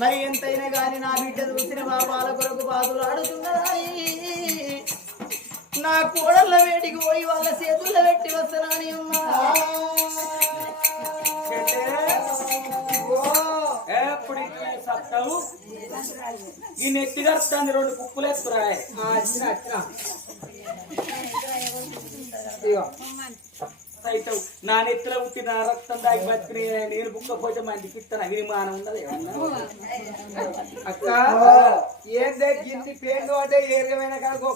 మరి ఎంతైనా గాని నా బిడ్డ చూసిన బాబాల కొరకు బాధలు ఆడుతున్నదాయి నా కోడళ్ళ వేడికి పోయి వాళ్ళ చేతుల్లో పెట్టి వస్తానని ఉన్నా సత్తావు. ఈ నెత్తి కడుతుంది రెండు కుప్పులు ఎత్తురాయ్ అయితే నా నెత్తిలో ఉట్టి నా రక్తం దాగి బతికి నేను బుక్కపోతే మందికి ఇస్తాను. అభిమానం ఉండదు ఏమన్నా అక్క. ఏందే గిన్ని పేర్లు అంటే ఏరగమైన కాదు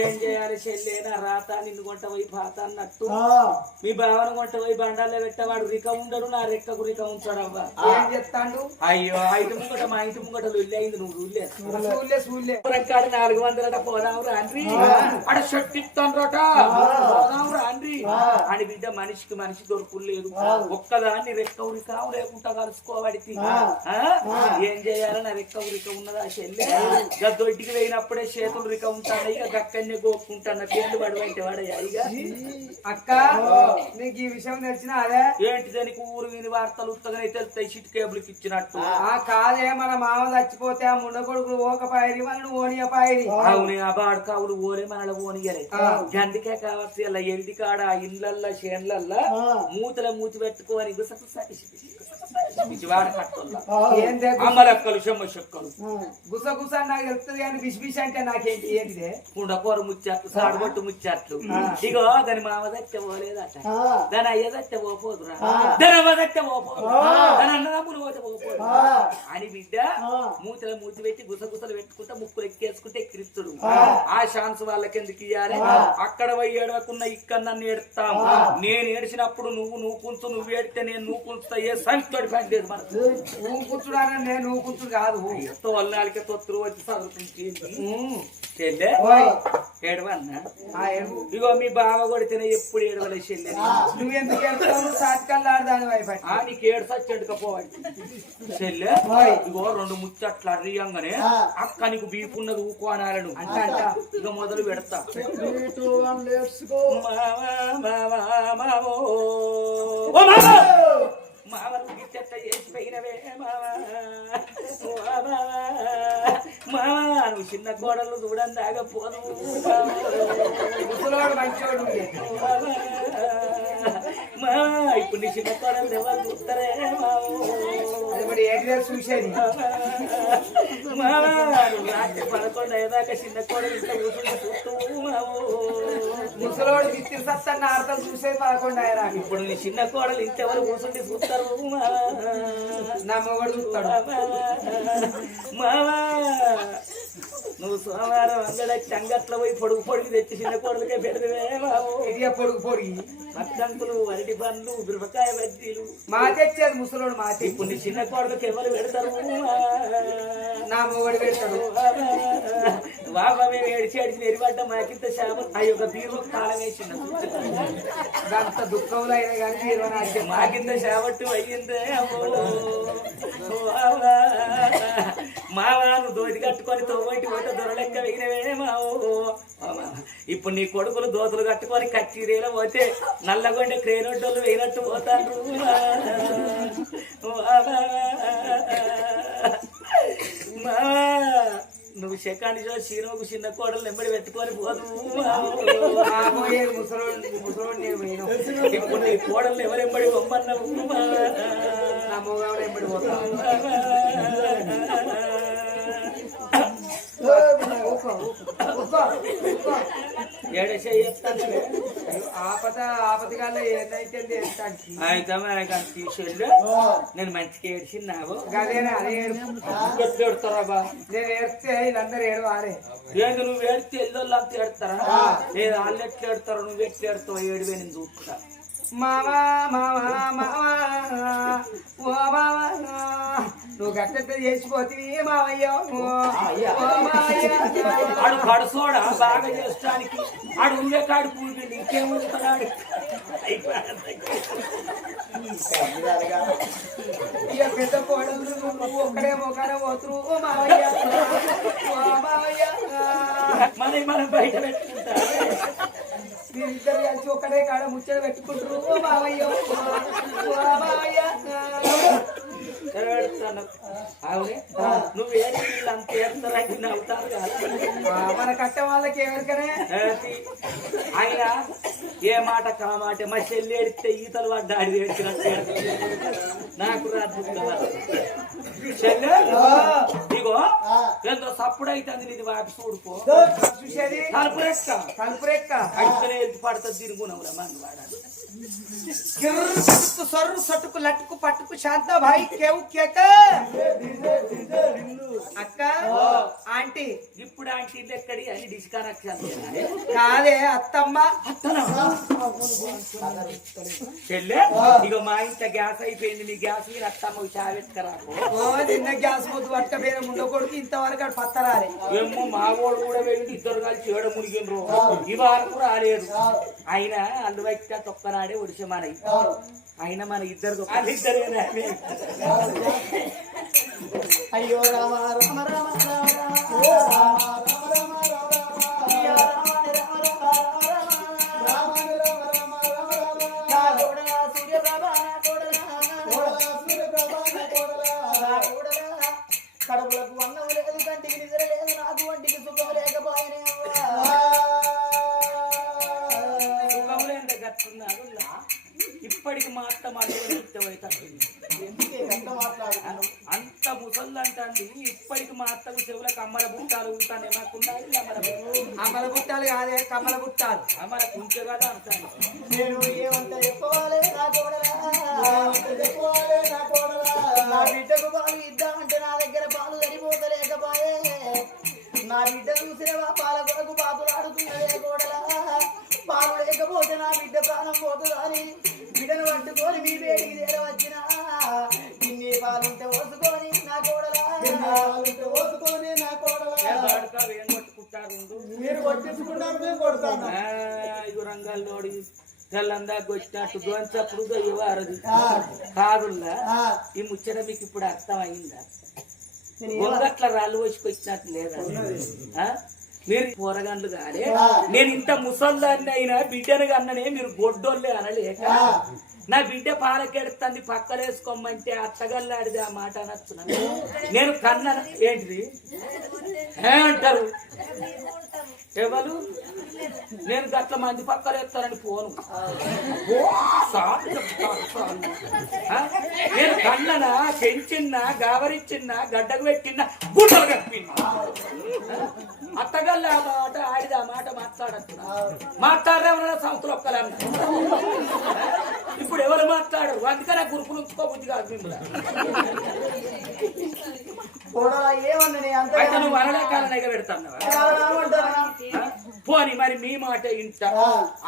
ఏం చేయాలి చెల్లె నా రాత నిన్ను కొంట పోయి పాత అన్నట్టు మీ భావన కొంట పోయి బండాల్లో పెట్టవాడు రిక ఉండడు నా రెక్కకు రిక ఉంచాడు అవ్వ. ఏం చెప్తాండు? అయ్యో ఐదు ముంగట మా ఇంటి ముంగట లొల్లి అయింది నువ్వు రుల్లే సూళ్ళే సూళ్ళే కాడ నాలుగు వందలట పోదాం రాండ్రి అడ షర్ట్ ఇస్తాన్రట పోదాం రాండ్రి అని బిడ్డ మనిషికి మనిషి దొరుకులేదు ఒక్కదాన్ని రెక్క ఉరిక లేకుండా కలుసుకోవాడికి. ఆ? ఏం చేయాలని రెక్క ఉరిక ఉన్నదా? చెల్లె గద్దొడ్డికి పోయినప్పుడే చేతులు రిక ఉంటాను ఇక గోక్కుంటాను పేర్లు పడవంటే వాడయ్యా ఇక. అక్క నీకు ఈ విషయం తెలిసిన అదే? ఏంటి దానికి ఊరు విని వార్తలు ఉత్తగానే తెలుస్తాయి షిట్ కేబుల్కి ఇచ్చినట్టు. ఆ కాదే మన మామ చచ్చిపోతే ఆ ముండ కొడుకులు ఓకపాయరి మనను ఓనియపాయరి. అవునే ఆ బాడు కావులు ఓరే మనల ఓనియరే గందుకే కావచ్చు ఇలా ఎల్ది కాడ ఆ ఇండ్లల్లా చేన్లల్లా మూతల మూతి పెట్టుకోని ఏందే అమ్మలక్కలు చెమ్మ చెక్కలు గుస గుస నాకు తెలుస్తుంది కానీ బిష్ అంటే నాకేంటి ఏంటిదే కుండకూర ముచ్చట్లు సాడుబట్టు ముచ్చట్లు ఇగో దాని మామ దచ్చ పోలేదట దాని అయ్య దచ్చ పోపోదురా దాని అమ్మ పోపోదు దాని అన్నదమ్ములు పోతే పోపోదు అని బిడ్డ మూతల మూతి పెట్టి గుసగుసలు పెట్టుకుంటే ముక్కులు ఎక్కేసుకుంటే ఎక్కిరిస్తుడు ఆ. ఛాన్స్ వాళ్ళకి ఎందుకు ఇయ్యాలి అక్కడ పోయి ఏడవకున్న ఇక్కడ నన్ను ఏడుస్తాం నేను ఏడిచినప్పుడు నువ్వు నువ్వు కుంచు నువ్వు ఏడితే నేను నువ్వు కుంచుతా ఏ పని లేదు మనకు. నువ్వు కూర్చున్నాను నేను నువ్వు కూర్చుడు కాదు తోలనాలిక తొత్తురు వచ్చి చదువుకుంటుంది ఏడవన్నా. ఇగో మీ బావ కొడితేనే ఎప్పుడు ఏడవలే చెల్లె. నువ్వు ఎందుకు వెళ్తావు సాటికల్లా ఆడదాని వైపు ఆ నీకు ఏడు సచ్చెడుకపోవాలి చెల్లె ఇగో రెండు ముచ్చట్లు అర్రియంగానే అక్క నీకు బీపున్నది ఊకోనాలను అంట. అంట. ఇక మొదలు పెడతా. లెట్స్ గో మావా, మావా, మావో. ఓ మావా! చేసిపోయినవే నువ్వు చిన్న కోడలు మంచోడు ఉండే. మా ఇప్పుడు నీ చిన్న కోడలు ఎవరు చూస్తారే మావో మావా నువ్వు రాత్రి పదకొండు అయ్యేదాకా చిన్న కోడలు ఇంట్లో కూర్చుంటే చూస్తూ ముసలోడు విత్తిరి సత్తన్న అర్థం చూసేది పదకొండు ఆయన ఇప్పుడు నీ చిన్న కోడలు ఇంకెవరు కూర్చుంటే చూస్తారు. నా మొగడు చూస్తాడు. మావా నువ్వు సోమవారం అంగడ చంగట్ల పోయి పొడుగు పొడుగు తెచ్చి చిన్న కోడలకే పెడదవే ఇది పొడుగు పొడిగి. పచ్చంకులు అరటి పండ్లు మిరపకాయ బజ్జీలు. మా తెచ్చేది ముసలోడు మా ఇప్పుడు చిన్న కోడలకి ఎవరు పెడతారు? నా మొగడు పెడతాడు. బాబా మేము ఏడిచి ఏడిచి ఎరిపడ్డ మాకింత శాపం. ఆ యొక్క బీరు తాళం వేసింది అంత దుఃఖంలో అయినా కానీ. మాకింత శాపట్టు అయ్యిందే అమ్మో. దోతి కట్టుకొని తోబట్టి పోతే దొరలెక్క వెగినవే మావో మావా. ఇప్పుడు నీ కొడుకులు దోతులు కట్టుకొని కచ్చిరేలో పోతే నల్లగొండ క్రేనొడ్డోళ్ళు వేయినట్టు పోతారు. మావా. నువ్వు సెకండ్ షో సీనోకు చిన్న కోడలు నెంబడి పెట్టుకొని పోదు ఇప్పుడు నీ కోడలు ఎవరెంబడి బొమ్మన్నావు ఆపద ఆపదగాల్లో ఏదైతే అయితే తీసేళ్ళు నేను మంచిగా ఏడ్చిన్నావు. గదేనా? అదే ఏడుపు. ఎడతారా బా? నేను ఏడితే వీళ్ళందరూ ఏడవాలే ఏంది నువ్వు ఏడితే ఎల్లోళ్ళు అంతా ఏడతారా లేదు వాళ్ళు ఎట్లా ఏడతారు నువ్వు ఎట్లా ఏడతావు ఏడువే నేను చూస్తా మామా మామా మామా ఓ మామా నువ్వు మామయ్య ఓ మామయ్య ఆడు కడుసోడా బాగా చేస్తానికి. ఆడు ఉండే కాడు పూజ ఇంకేముంటాడు ఇక పెద్ద కోడలు నువ్వు ఒక్కడే మొక్కడే పోతురు ఓ మన మనం బయట పెట్టుకుంటా. మీరిద్దరు కలిసి ఒక్కడే కాడ ముచ్చట పెట్టుకుంటారు ఓ అవునే నువ్వు మన కట్ట వాళ్ళకి ఎవరికనే ఆయన ఏ మాట కామాట మా చెల్లి ఏడితే ఈతలు పడ్డా నాకు రాదు ఇగో ఎంతో సప్పుడు అయితే నీది వాటి చూడుకో. కలుపురెక్క కలుపురెక్క అడిగితే పడుతుంది తిరుగునవురా మంది వాడాలి. సొర్రు సటుకు లట్టుకు పట్టుకు శాంత భాయ్ కేవు కేక. అక్క ఆంటీ. ఇప్పుడు ఆంటీ ఎక్కడి? అని డిస్కనెక్షన్ కాదే అత్తమ్మ. చెల్లె ఇక మా ఇంట్లో గ్యాస్ అయిపోయింది నీ గ్యాస్ మీరు అత్తమ్మ చావెత్తుకరాకు ఓ నిన్న గ్యాస్ మొద్దు పట్ట పేరు ఉండకూడదు ఇంతవరకు పత్తరాలే. ఏమో మా వాడు కూడా వెళ్ళి ఇద్దరు కలిసి ఏడ మునిగినరు ఈ వరకు రాలేదు. అయినా అందువైతే తొక్కనాడే ఒడిసే మన అయినా మన ఇద్దరు ఇద్దరేనా అయ్యో రామ రామ రామ రామ రామ మాట అంత ముసళ్ళంటండి ఇప్పటికి మా అత్తకు చెవులకు కమ్మల బుట్టాలు ఉంటాను ఏమనుకున్నాయి అమల బుట్టాలు. కాదే కమ్మల బుట్టాలు. అమల కుంచగా అంటాను నా కోడలా? నా బిడ్డకు పాలు ఇద్దామంటే నా దగ్గర పాలు సరిపోతలేకపోయే. నా బిడ్డ చూసినవా పాల కొరకు బాతులాడుతున్నదే కోడలా. పాలు లేకపోతే నా బిడ్డ ప్రాణం పోతుందని పట్టుకొని మీ వేడికి చేరవచ్చిన. ఇన్ని పాలుంటే ఓసుకొని నా కోడలా. పాలుంటే ఓసుకొని నా కోడలా. ఏం కొట్టుకుంటారు మీరు కొట్టించుకుంటారు మేము కొడతాను ఐదు రంగాల్లోడి తెల్లందా వచ్చినట్టు గోంచప్పుడు ఇవ్వరది కాదుల్లా? ఈ ముచ్చట మీకు ఇప్పుడు అర్థమైందా? గొంగట్ల రాళ్ళు వచ్చికొచ్చినట్టు లేదా? ఆ? మీరు పోరగాండ్లు కాదే. నేను ఇంత ముసల్దాన్ని అయినా బిడ్డను అన్ననే మీరు గొడ్డోళ్ళే అనలేక నా బిడ్డ పాలకెడుతుంది పక్కలేసుకోమంటే అత్తగల్లాడిది ఆ మాట అనొచ్చున్నాను నేను కన్న ఏంటిది? ఏ అంటారు? ఎవరు? నేను గట్ల మంది పక్కన పోను. నేను కన్ననా పెంచిన్నా గావరిచ్చిన్నా గడ్డకు పెట్టినా గుడ్డలు కప్పిన్నా. అత్తగల్ల ఆ మాట ఆడిది ఆ మాట మాట్లాడచ్చు మాట్లాడరేమన్నా సంస్థలు ఒక్కలన్నా? ఇప్పుడు ఎవరు మాట్లాడరు? అందుకనే గురుకులు ఉంచుకోబుద్ది కాదు మిమ్మల్ని. నువ్వు అరడే కాలం ఎగబెడతాను పోని మరి మీ మాట ఇంట.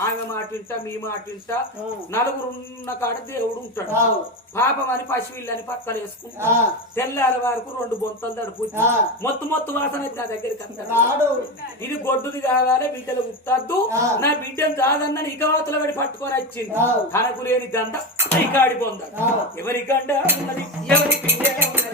ఆమె మాట ఇంట మీ మాట ఇంట. నలుగురు ఉన్న కాడ దేవుడు ఉంటాడు. పాపం అని పశువులని పక్కన వేసుకుంటా. తెల్లారి వరకు రెండు బొంతలు తడుపు మొత్తం మొత్తం వాసన నా దగ్గరికి వస్తాడు ఇది గొడ్డుది కావాలి బిడ్డలు ఉత్తద్దు. నా బిడ్డను కాదన్న ఇకవాతుల పడి పట్టుకొని వచ్చింది. తనకు లేని దండ ఇకాడి పొందాడు. ఎవరి గండ ఉన్నది ఎవరి బిడ్డ ఉన్నది.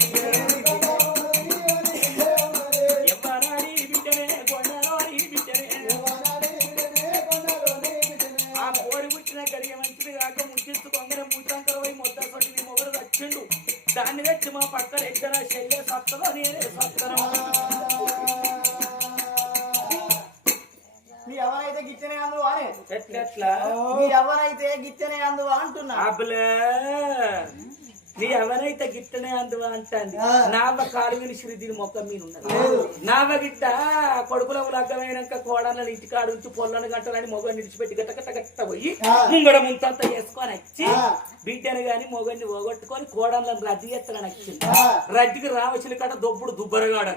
దాన్ని తెచ్చి మా పక్కన ఎక్కడ చెల్లె సత్తలో నేనే సత్తనం మీ ఎవరైతే గిచ్చనే అందు అని? ఎట్లెట్లా మీ ఎవరైతే గిచ్చనే అందు అంటున్నా? అబ్బలే. నీ ఎవరైతే గిట్టనే అందువా అంటాంది నావ కాలు విని దీని మొక్క మీద ఉన్నది. నావ గిట్ట కొడుకుల లగ్గమైనాక కోడళ్ళని ఇంటికాడు ఉంచి పొల్లను గంటలని మొగని నిడిచిపెట్టి గట్ట గట్ట గట్ట పోయి ముంగడ ముంతంతా వేసుకొని వచ్చి బిడ్డను గాని మొగన్ని పోగొట్టుకొని కోడళ్ళని రద్దు ఎత్తలని వచ్చింది. రద్దికి రావచ్చిన కట దొబ్బుడు దుబ్బరగాడ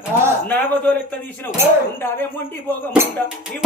నాగదోలు ఎట్లా తీసినావు ఉండవే మొండి పోగ ముండ ఈ